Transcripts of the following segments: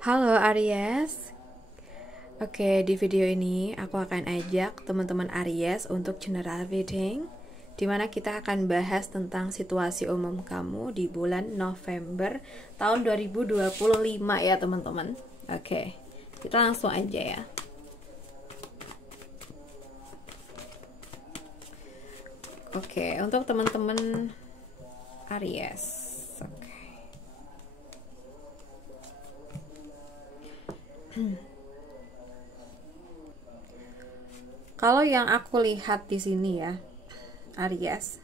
Halo Aries. Oke, di video ini aku akan ajak teman-teman Aries untuk general reading, dimana kita akan bahas tentang situasi umum kamu di bulan November tahun 2025 ya teman-teman. Oke, kita langsung aja ya. Oke, untuk teman-teman Aries. Kalau yang aku lihat di sini ya, Aries,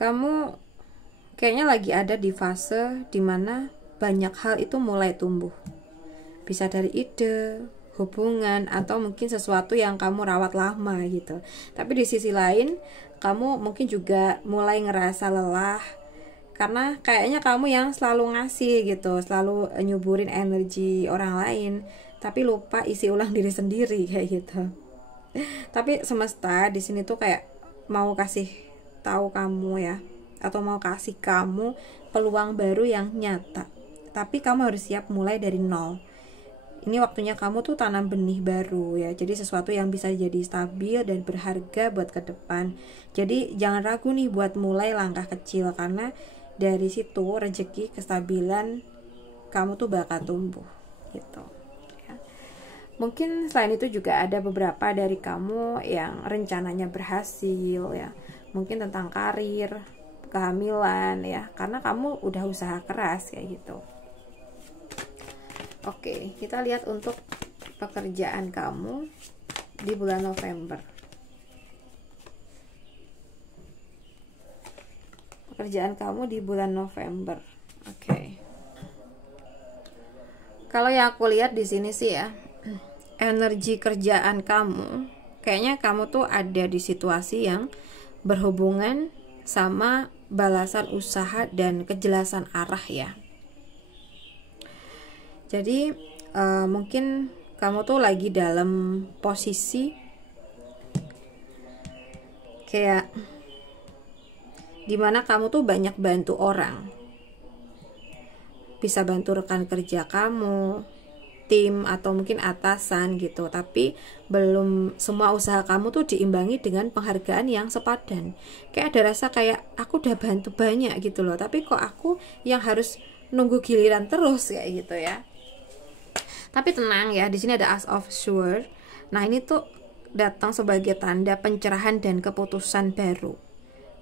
kamu kayaknya lagi ada di fase dimana banyak hal itu mulai tumbuh. Bisa dari ide, hubungan, atau mungkin sesuatu yang kamu rawat lama gitu. Tapi di sisi lain, kamu mungkin juga mulai ngerasa lelah, karena kayaknya kamu yang selalu ngasih gitu, selalu nyuburin energi orang lain, tapi lupa isi ulang diri sendiri kayak gitu. Tapi semesta di sini tuh kayak mau kasih tahu kamu ya, atau mau kasih kamu peluang baru yang nyata. Tapi kamu harus siap mulai dari nol. Ini waktunya kamu tuh tanam benih baru ya. Jadi sesuatu yang bisa jadi stabil dan berharga buat ke depan. Jadi jangan ragu nih buat mulai langkah kecil, karena dari situ rezeki, kestabilan kamu tuh bakal tumbuh gitu ya. Mungkin selain itu juga ada beberapa dari kamu yang rencananya berhasil ya, mungkin tentang karir, kehamilan ya, karena kamu udah usaha keras kayak gitu. Oke, kita lihat untuk pekerjaan kamu di bulan November. Pekerjaan kamu di bulan November. Oke. Kalau yang aku lihat di sini sih ya, energi kerjaan kamu, kayaknya kamu tuh ada di situasi yang berhubungan sama balasan usaha dan kejelasan arah ya. Jadi mungkin kamu tuh lagi dalam posisi kayak dimana kamu tuh banyak bantu orang, bisa bantu rekan kerja kamu, tim, atau mungkin atasan gitu. Tapi belum semua usaha kamu tuh diimbangi dengan penghargaan yang sepadan. Kayak ada rasa kayak aku udah bantu banyak gitu loh, tapi kok aku yang harus nunggu giliran terus kayak gitu ya. Tapi tenang ya, di sini ada Ace of Swords. Nah, ini tuh datang sebagai tanda pencerahan dan keputusan baru.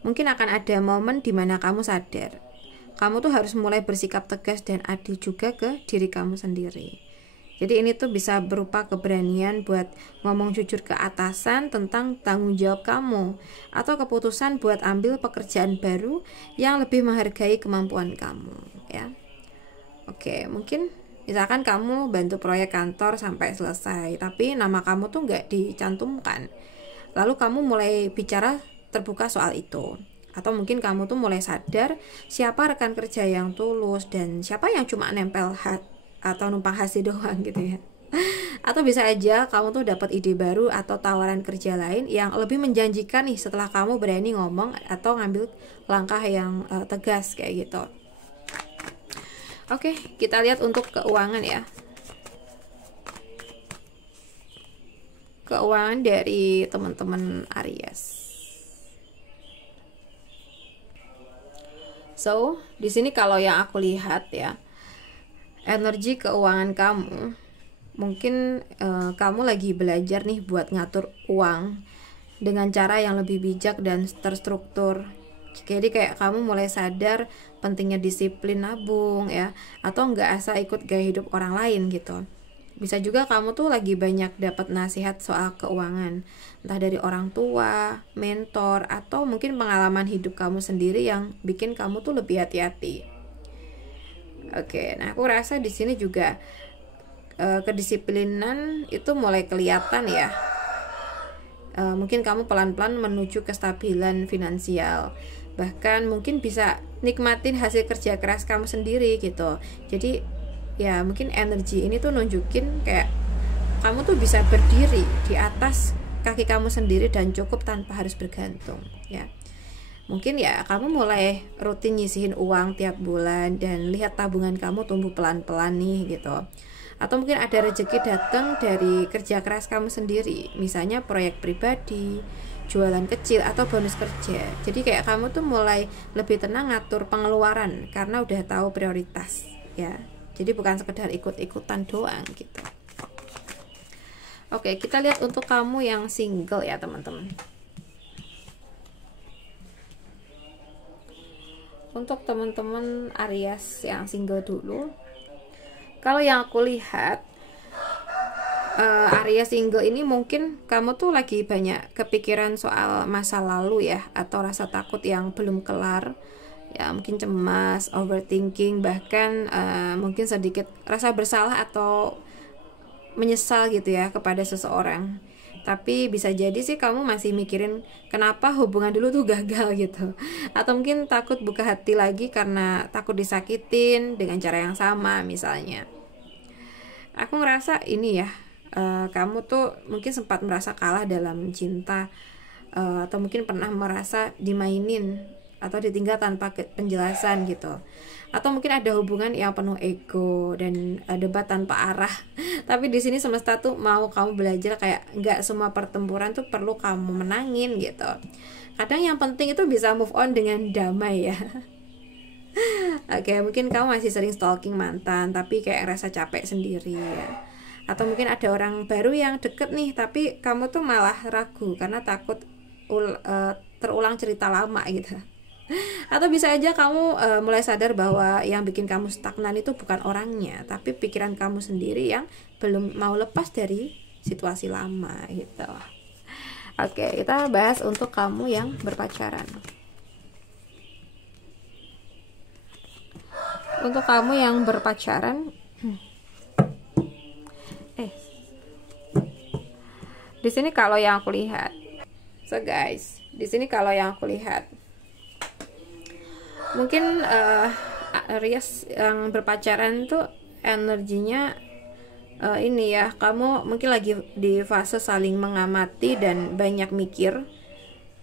Mungkin akan ada momen di mana kamu sadar, kamu tuh harus mulai bersikap tegas dan adil juga ke diri kamu sendiri. Jadi ini tuh bisa berupa keberanian buat ngomong jujur ke atasan tentang tanggung jawab kamu, atau keputusan buat ambil pekerjaan baru yang lebih menghargai kemampuan kamu ya. Oke, mungkin misalkan kamu bantu proyek kantor sampai selesai, tapi nama kamu tuh nggak dicantumkan. Lalu kamu mulai bicara terbuka soal itu. Atau mungkin kamu tuh mulai sadar siapa rekan kerja yang tulus dan siapa yang cuma nempel atau numpang hasil doang gitu ya. Atau bisa aja kamu tuh dapat ide baru atau tawaran kerja lain yang lebih menjanjikan nih setelah kamu berani ngomong atau ngambil langkah yang tegas kayak gitu. Oke, kita lihat untuk keuangan ya. Keuangan dari teman-teman Aries. So, di sini kalau yang aku lihat ya, energi keuangan kamu, mungkin kamu lagi belajar nih buat ngatur uang dengan cara yang lebih bijak dan terstruktur. Jadi kayak kamu mulai sadar pentingnya disiplin nabung ya, atau nggak asal ikut gaya hidup orang lain gitu. Bisa juga kamu tuh lagi banyak dapat nasihat soal keuangan, entah dari orang tua, mentor, atau mungkin pengalaman hidup kamu sendiri yang bikin kamu tuh lebih hati-hati. Oke, nah aku rasa di sini juga kedisiplinan itu mulai kelihatan ya. Mungkin kamu pelan-pelan menuju kestabilan finansial, bahkan mungkin bisa nikmatin hasil kerja keras kamu sendiri gitu. Jadi ya mungkin energi ini tuh nunjukin kayak kamu tuh bisa berdiri di atas kaki kamu sendiri dan cukup tanpa harus bergantung ya. Mungkin ya kamu mulai rutin nyisihin uang tiap bulan dan lihat tabungan kamu tumbuh pelan-pelan nih gitu. Atau mungkin ada rezeki datang dari kerja keras kamu sendiri, misalnya proyek pribadi, jualan kecil atau bonus kerja. Jadi kayak kamu tuh mulai lebih tenang ngatur pengeluaran karena udah tahu prioritas ya. Jadi bukan sekedar ikut-ikutan doang gitu. Oke, kita lihat untuk kamu yang single ya teman-teman. Untuk teman-teman Aries yang single dulu, kalau yang aku lihat Aries single ini mungkin kamu tuh lagi banyak kepikiran soal masa lalu ya, atau rasa takut yang belum kelar ya, mungkin cemas, overthinking, bahkan mungkin sedikit rasa bersalah atau menyesal gitu ya kepada seseorang. Tapi bisa jadi sih kamu masih mikirin kenapa hubungan dulu tuh gagal gitu. Atau mungkin takut buka hati lagi karena takut disakitin dengan cara yang sama misalnya. Aku ngerasa ini ya, kamu tuh mungkin sempat merasa kalah dalam cinta, atau mungkin pernah merasa dimainin atau ditinggal tanpa penjelasan gitu. Atau mungkin ada hubungan yang penuh ego dan debat tanpa arah. Tapi di sini semesta tuh mau kamu belajar kayak nggak semua pertempuran tuh perlu kamu menangin gitu. Kadang yang penting itu bisa move on dengan damai ya. Oke, mungkin kamu masih sering stalking mantan tapi kayak rasa capek sendiri ya. Atau mungkin ada orang baru yang deket nih tapi kamu tuh malah ragu karena takut terulang cerita lama gitu. Atau bisa aja kamu mulai sadar bahwa yang bikin kamu stagnan itu bukan orangnya, tapi pikiran kamu sendiri yang belum mau lepas dari situasi lama gitu. Oke, kita bahas untuk kamu yang berpacaran. Untuk kamu yang berpacaran, di sini kalau yang aku lihat, so guys, di sini kalau yang aku lihat, mungkin Aries yang berpacaran tuh energinya ini ya, kamu mungkin lagi di fase saling mengamati dan banyak mikir.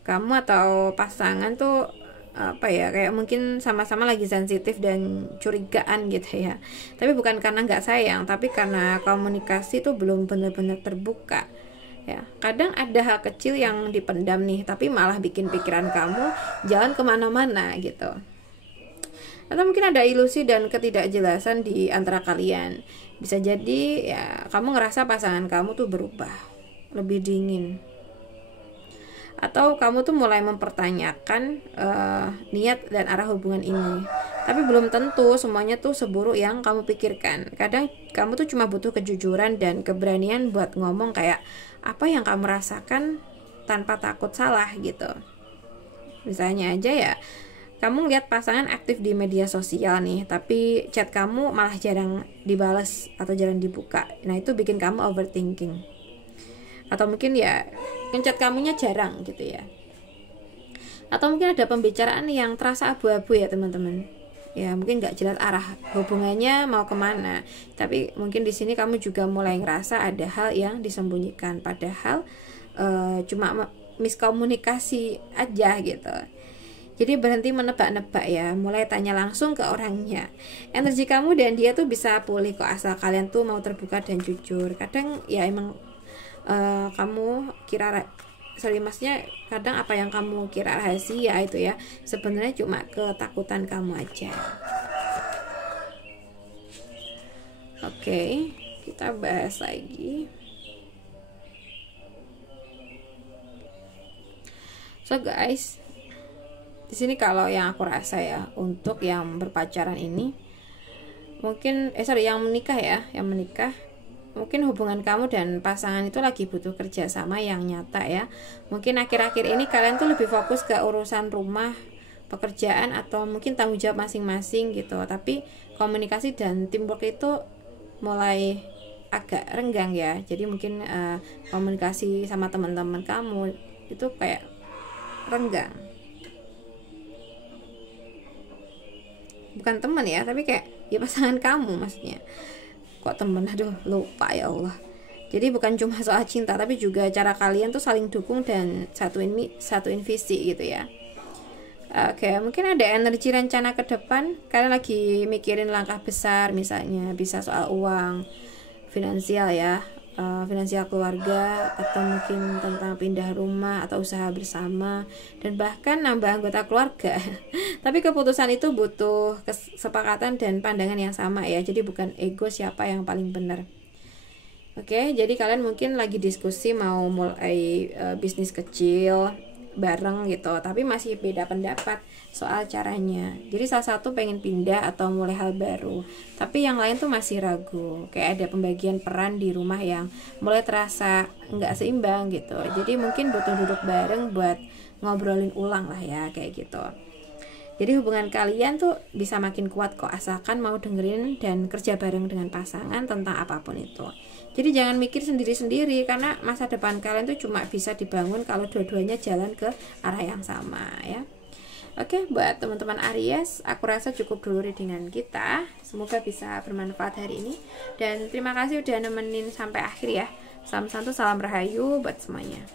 Kamu atau pasangan tuh apa ya, kayak mungkin sama-sama lagi sensitif dan curigaan gitu ya. Tapi bukan karena nggak sayang, tapi karena komunikasi tuh belum benar-benar terbuka. Ya, kadang ada hal kecil yang dipendam nih, tapi malah bikin pikiran kamu jalan kemana-mana gitu. Atau mungkin ada ilusi dan ketidakjelasan di antara kalian. Bisa jadi ya kamu ngerasa pasangan kamu tuh berubah, lebih dingin. Atau kamu tuh mulai mempertanyakan niat dan arah hubungan ini. Tapi belum tentu semuanya tuh seburuk yang kamu pikirkan. Kadang kamu tuh cuma butuh kejujuran dan keberanian buat ngomong kayak apa yang kamu rasakan tanpa takut salah gitu. Misalnya aja ya, kamu lihat pasangan aktif di media sosial nih, tapi chat kamu malah jarang dibales atau jarang dibuka. Nah itu bikin kamu overthinking. Atau mungkin ya ngechat kamunya jarang gitu ya. Atau mungkin ada pembicaraan yang terasa abu-abu ya teman-teman. Ya mungkin nggak jelas arah hubungannya mau kemana. Tapi mungkin di sini kamu juga mulai ngerasa ada hal yang disembunyikan. Padahal cuma miskomunikasi aja gitu. Jadi berhenti menebak-nebak ya, mulai tanya langsung ke orangnya. Energi kamu dan dia tuh bisa pulih kok asal kalian tuh mau terbuka dan jujur. Kadang ya emang kamu kira maksudnya kadang apa yang kamu kira rahasia itu ya sebenarnya cuma ketakutan kamu aja. Oke, kita bahas lagi. So guys, di sini kalau yang aku rasa ya untuk yang berpacaran ini mungkin yang menikah ya, yang menikah mungkin hubungan kamu dan pasangan itu lagi butuh kerjasama yang nyata ya. Mungkin akhir-akhir ini kalian tuh lebih fokus ke urusan rumah, pekerjaan atau mungkin tanggung jawab masing-masing gitu. Tapi komunikasi dan teamwork itu mulai agak renggang ya. Jadi mungkin komunikasi sama teman-teman kamu itu kayak renggang. Bukan teman ya, tapi kayak ya pasangan kamu maksudnya. Kok temen, aduh lupa ya Allah. Jadi bukan cuma soal cinta tapi juga cara kalian tuh saling dukung dan satuin visi gitu ya. Oke, mungkin ada energi rencana ke depan. Kalian lagi mikirin langkah besar, misalnya bisa soal uang, finansial ya, finansial keluarga, atau mungkin tentang pindah rumah atau usaha bersama, dan bahkan nambah anggota keluarga. Tapi keputusan itu butuh kesepakatan dan pandangan yang sama ya. Jadi bukan ego siapa yang paling benar. Oke, jadi kalian mungkin lagi diskusi mau mulai bisnis kecil bareng gitu, tapi masih beda pendapat soal caranya. Jadi salah satu pengen pindah atau mulai hal baru, tapi yang lain tuh masih ragu. Kayak ada pembagian peran di rumah yang mulai terasa nggak seimbang gitu. Jadi mungkin butuh duduk bareng buat ngobrolin ulang lah ya, kayak gitu. Jadi hubungan kalian tuh bisa makin kuat kok, asalkan mau dengerin dan kerja bareng dengan pasangan tentang apapun itu. Jadi jangan mikir sendiri-sendiri, karena masa depan kalian tuh cuma bisa dibangun kalau dua-duanya jalan ke arah yang sama ya. Oke, buat teman-teman Aries, aku rasa cukup dulu readingan kita. Semoga bisa bermanfaat hari ini. Dan terima kasih udah nemenin sampai akhir ya. Salam santu, salam rahayu buat semuanya.